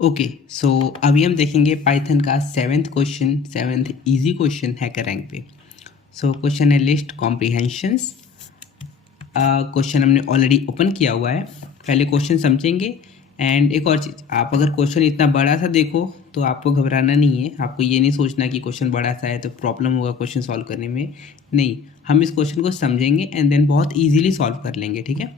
Okay, सो अभी हम देखेंगे पाइथन का seventh easy question hacker rank पे। सो क्वेश्चन है लिस्ट कॉम्प्रिहेंशंस। क्वेश्चन हमने ऑलरेडी ओपन किया हुआ है, पहले क्वेश्चन समझेंगे। एंड एक और चीज़, आप अगर क्वेश्चन इतना बड़ा सा देखो तो आपको घबराना नहीं है, आपको ये नहीं सोचना कि क्वेश्चन बड़ा सा है तो प्रॉब्लम होगा क्वेश्चन सॉल्व करने में। नहीं, हम इस क्वेश्चन को समझेंगे एंड देन बहुत ईजिली सॉल्व कर लेंगे, ठीक है।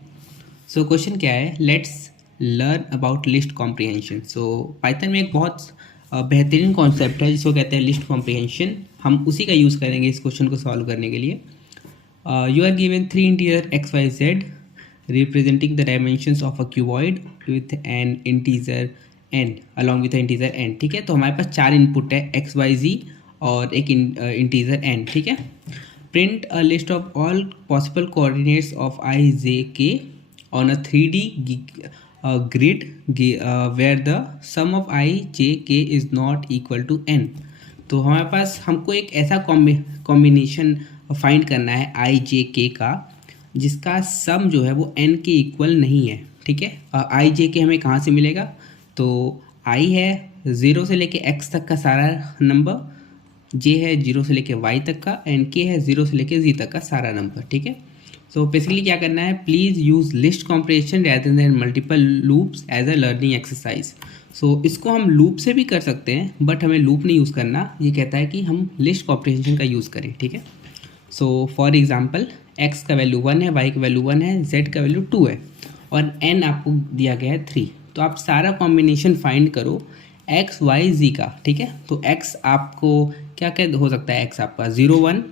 सो क्वेश्चन क्या है, let's learn about list comprehension. So Python में एक बहुत बेहतरीन कॉन्सेप्ट है जिसको कहते हैं लिस्ट कॉम्प्रिहेंशन। हम उसी का यूज़ करेंगे इस क्वेश्चन को सॉल्व करने के लिए। You are given three integer x, y, z representing the dimensions of a cuboid with an integer n along with an integer n। ठीक है, तो हमारे पास चार इनपुट है x, y, z और एक इंटीजर n। ठीक है, print a list of all possible coordinates of i, j, k on a 3D grid where the sum of i, j, k is not equal to n। तो हमारे पास हमको एक ऐसा combination find करना है आई जे के का जिसका सम जो है वो एन के इक्वल नहीं है। ठीक है, आई जे के हमें कहाँ से मिलेगा, तो आई है 0 से लेके x तक का सारा नंबर, जे है 0 से लेके y तक का, एंड के है 0 से लेके z तक का सारा नंबर। ठीक है, सो बेसिकली क्या करना है, please use list comprehension rather than multiple loops as a learning exercise. So इसको हम लूप से भी कर सकते हैं बट हमें लूप नहीं यूज़ करना, ये कहता है कि हम लिस्ट कॉम्प्रिहेंशन का यूज़ करें। ठीक है, सो फॉर एग्जाम्पल x का वैल्यू 1 है, y का वैल्यू 1 है, z का वैल्यू 2 है और n आपको दिया गया है 3। तो आप सारा कॉम्बिनेशन फाइंड करो x, y, z का। ठीक है, तो x आपको क्या क्या हो सकता है, x आपका 0 1,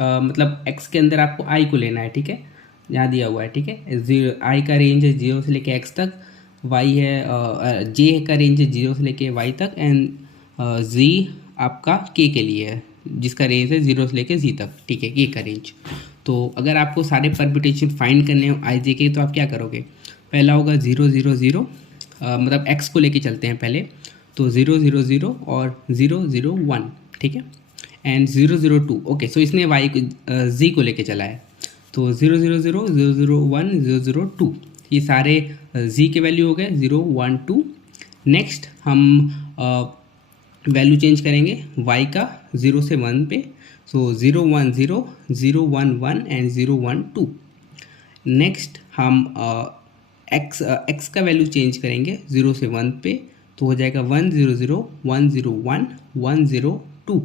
मतलब x के अंदर आपको i को लेना है। ठीक है, यहाँ दिया हुआ है। ठीक है, i का रेंज है 0 से लेके x तक, y है j का रेंज है 0 से लेके y तक, एंड z आपका k के लिए है जिसका रेंज है 0 से लेके z तक। ठीक है, k का रेंज। तो अगर आपको सारे परम्यूटेशन फाइंड करने हो i j के, तो आप क्या करोगे, पहला होगा 0 0 0, मतलब x को लेके चलते हैं पहले, तो 0 0 0 और 0 0 1। ठीक है, एंड 0 0 2। ओके, सो इसने y को z को लेके चला है, तो 0 0 0 0 0 1 0 0 2, ये सारे z के वैल्यू हो गए 0 1 2। नेक्स्ट हम वैल्यू चेंज करेंगे y का 0 से 1 पे, सो 0 1 0 0 1 1 एंड 0 1 2। नेक्स्ट हम x का वैल्यू चेंज करेंगे 0 से 1 पे, तो हो जाएगा 1 0 0 1 0 1 1 0 2।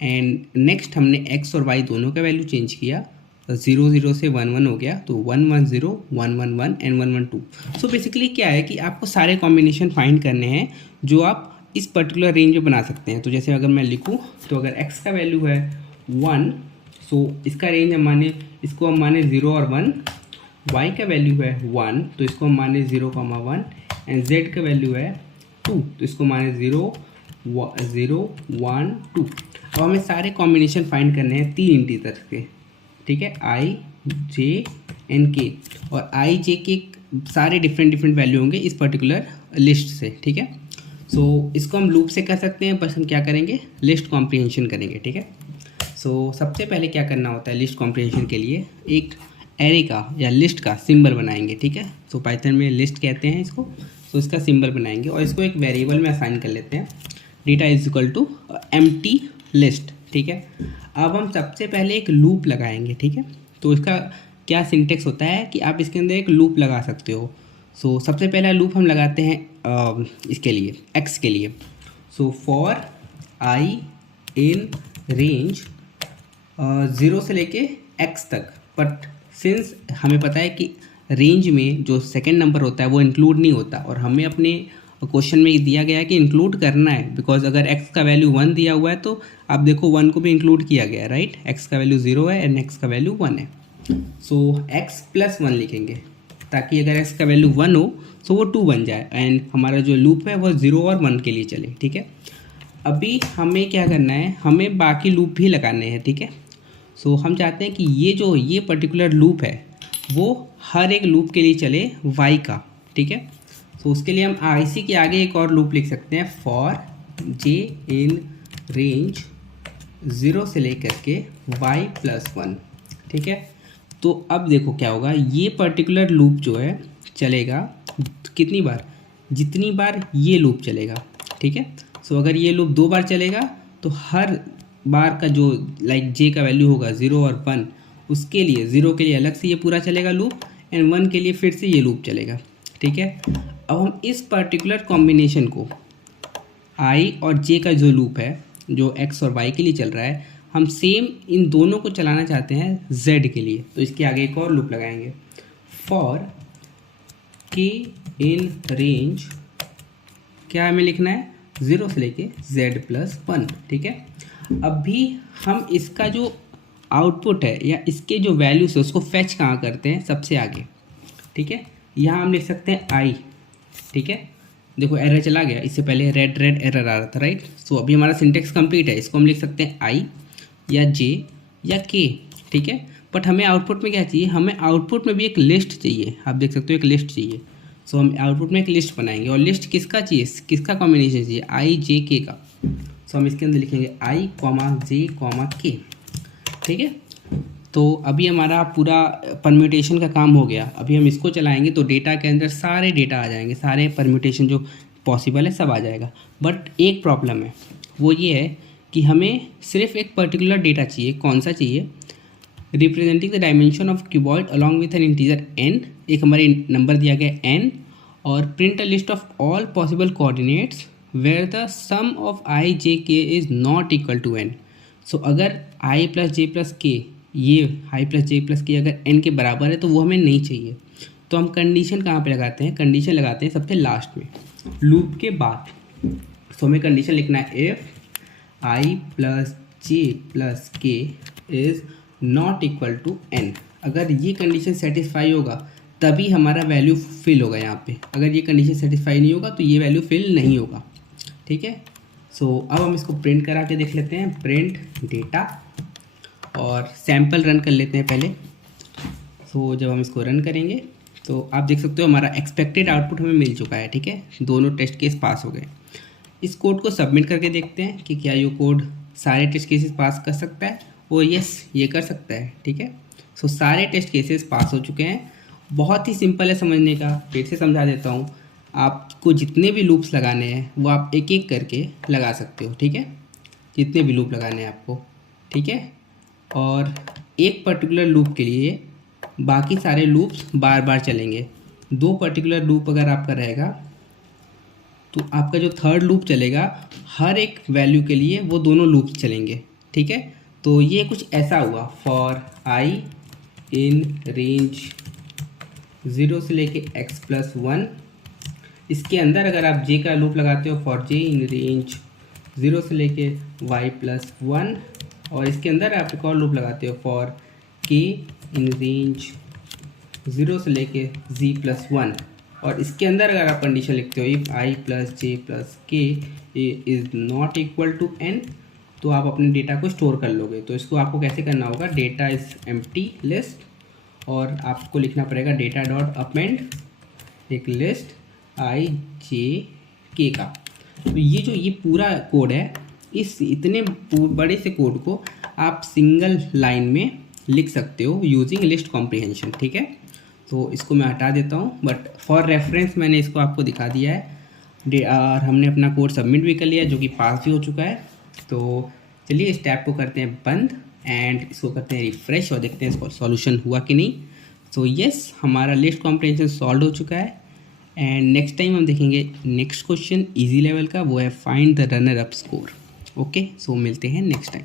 एंड नेक्स्ट हमने x और y दोनों का वैल्यू चेंज किया, 0 0 से 1 1 हो गया, तो 1 1 0 1 1 1 एंड 1 1 2। सो बेसिकली क्या है कि आपको सारे कॉम्बिनेशन फाइंड करने हैं जो आप इस पर्टिकुलर रेंज में बना सकते हैं। तो जैसे अगर मैं लिखूं, तो अगर x का वैल्यू है 1, सो इसका रेंज हम माने, इसको हम माने 0 और 1, y का वैल्यू है 1 तो इसको हम माने 0 1 एंड z का वैल्यू है 2 तो इसको माने 0 0 1 2। अब हमें सारे कॉम्बिनेशन फाइंड करने हैं तीन इंटीजर के। ठीक है, i j एंड k, और i j के सारे डिफरेंट वैल्यू होंगे इस पर्टिकुलर लिस्ट से। ठीक है, सो इसको हम लूप से कर सकते हैं, बस हम क्या करेंगे, लिस्ट कॉम्प्रिहेंशन करेंगे। ठीक है, सो सबसे पहले क्या करना होता है लिस्ट कॉम्प्रिहेंशन के लिए, एक एरे का या लिस्ट का सिंबल बनाएंगे। ठीक है, सो पाइथन में लिस्ट कहते हैं इसको, सो इसका सिंबल बनाएंगे और इसको एक वेरिएबल में असाइन कर लेते हैं, data is equal to empty list. ठीक है, अब हम सबसे पहले एक लूप लगाएंगे। ठीक है, तो इसका क्या सिंटेक्स होता है कि आप इसके अंदर एक लूप लगा सकते हो। सो सबसे पहला लूप हम लगाते हैं इसके लिए, x के लिए। So for i in range 0 से लेके x तक, बट सिंस हमें पता है कि रेंज में जो सेकेंड नंबर होता है वो इंक्लूड नहीं होता, और हमें अपने क्वेश्चन में दिया गया है कि इंक्लूड करना है, बिकॉज अगर x का वैल्यू 1 दिया हुआ है तो आप देखो 1 को भी इंक्लूड किया गया है, राइट। x का वैल्यू 0 है एंड x का वैल्यू 1 है, सो x प्लस 1 लिखेंगे ताकि अगर x का वैल्यू 1 हो तो वो 2 बन जाए एंड हमारा जो लूप है वो 0 और 1 के लिए चले। ठीक है, अभी हमें क्या करना है, हमें बाकी लूप भी लगाने हैं। ठीक है, सो हम चाहते हैं कि ये पर्टिकुलर लूप है वो हर एक लूप के लिए चले y का। ठीक है, सो उसके लिए हम इसी के आगे एक और लूप लिख सकते हैं, फॉर j इन रेंज 0 से लेकर के y प्लस 1। ठीक है, तो अब देखो क्या होगा, ये पर्टिकुलर लूप जो है चलेगा कितनी बार, जितनी बार ये लूप चलेगा, ठीक है। सो अगर ये लूप 2 बार चलेगा तो हर बार का जो लाइक जे का वैल्यू होगा 0 और 1, उसके लिए 0 के लिए अलग से ये पूरा चलेगा लूप, एंड 1 के लिए फिर से ये लूप चलेगा, ठीक है। अब हम इस पर्टिकुलर कॉम्बिनेशन को i और j का जो लूप है जो x और y के लिए चल रहा है, हम सेम इन दोनों को चलाना चाहते हैं z के लिए। तो इसके आगे एक और लूप लगाएंगे, फॉर k इन रेंज, क्या हमें लिखना है, 0 से लेके z+1, ठीक है। अब भी हम इसका जो आउटपुट है या इसके जो वैल्यूज है उसको फैच कहाँ करते हैं, सबसे आगे, ठीक है। यहाँ हम लिख सकते हैं i, ठीक है। देखो एरर चला गया, इससे पहले रेड एरर आ रहा था, राइट। सो अभी हमारा सिंटेक्स कंप्लीट है, इसको हम लिख सकते हैं i या j या k, ठीक है। बट हमें आउटपुट में क्या चाहिए, हमें आउटपुट में भी एक लिस्ट चाहिए, आप देख सकते हो एक लिस्ट चाहिए। सो हम आउटपुट में एक लिस्ट बनाएंगे, और लिस्ट किसका चाहिए, किसका कॉम्बिनेशन चाहिए, i j k का। सो हम इसके अंदर लिखेंगे i, j, k, ठीक है। तो अभी हमारा पूरा परम्यूटेशन का काम हो गया। अभी हम इसको चलाएंगे तो डेटा के अंदर सारे डेटा आ जाएंगे, सारे परम्यूटेशन जो पॉसिबल है सब आ जाएगा। बट एक प्रॉब्लम है, वो ये है कि हमें सिर्फ एक पर्टिकुलर डेटा चाहिए। कौन सा चाहिए, representing the dimension of cuboid along with an integer n, एक हमारे नंबर दिया गया n, और print a list of all possible coordinates where the sum of i j k is not equal to n। So अगर i + j + k, ये i + j + k अगर n के बराबर है तो वो हमें नहीं चाहिए। तो हम कंडीशन कहाँ पे लगाते हैं, कंडीशन लगाते हैं सबसे लास्ट में, लूप के बाद। सो हमें कंडीशन लिखना है, if i + j + k is not equal to n। अगर ये कंडीशन सेटिस्फाई होगा तभी हमारा वैल्यू फिल होगा यहाँ पे, अगर ये कंडीशन सेटिस्फाई नहीं होगा तो ये वैल्यू फिल नहीं होगा, ठीक है। सो अब हम इसको प्रिंट करा के देख लेते हैं, प्रिंट डेटा, और सैम्पल रन कर लेते हैं पहले। सो जब हम इसको रन करेंगे तो आप देख सकते हो हमारा एक्सपेक्टेड आउटपुट हमें मिल चुका है, ठीक है। दोनों टेस्ट केस पास हो गए। इस कोड को सबमिट करके देखते हैं कि क्या ये कोड सारे टेस्ट केसेस पास कर सकता है, और यस ये कर सकता है, ठीक है। सो सारे टेस्ट केसेस पास हो चुके हैं। बहुत ही सिंपल है समझने का, फिर से समझा देता हूँ। आपको जितने भी लूप्स लगाने हैं वो आप एक एक करके लगा सकते हो, ठीक है, जितने भी लूप लगाने हैं आपको, ठीक है। और एक पर्टिकुलर लूप के लिए बाकी सारे लूप्स बार बार चलेंगे। 2 पर्टिकुलर लूप अगर आपका रहेगा तो आपका जो थर्ड लूप चलेगा हर एक वैल्यू के लिए वो दोनों लूप्स चलेंगे, ठीक है। तो ये कुछ ऐसा हुआ, फॉर i इन रेंज 0 से लेके x+1, इसके अंदर अगर आप j का लूप लगाते हो, फॉर j इन रेंज 0 से लेके y+1, और इसके अंदर आप एक और लूप लगाते हो, फॉर k इन रेंज 0 से लेके z+1, और इसके अंदर अगर आप कंडीशन लिखते हो, if i + j + k is not equal to n, तो आप अपने डेटा को स्टोर कर लोगे। तो इसको आपको कैसे करना होगा, डेटा इज़ एम्प्टी लिस्ट, और आपको लिखना पड़ेगा डेटा डॉट अपेंड एक लिस्ट i j k का। तो ये पूरा कोड है, इस इतने बड़े से कोड को आप सिंगल लाइन में लिख सकते हो यूजिंग लिस्ट कॉम्प्रिहेंशन, ठीक है। तो इसको मैं हटा देता हूँ, बट फॉर रेफरेंस मैंने इसको आपको दिखा दिया है, और हमने अपना कोड सबमिट भी कर लिया जो कि पास भी हो चुका है। तो चलिए इस टैब को करते हैं बंद, एंड इसको करते हैं रिफ़्रेश, और देखते हैं इसको सॉल्यूशन हुआ कि नहीं। तो यस, हमारा लिस्ट कॉम्प्रिहेंशन सॉल्व हो चुका है। एंड नेक्स्ट टाइम हम देखेंगे नेक्स्ट क्वेश्चन इजी लेवल का, वो है find the runner up score. Okay, so मिलते हैं नेक्स्ट टाइम।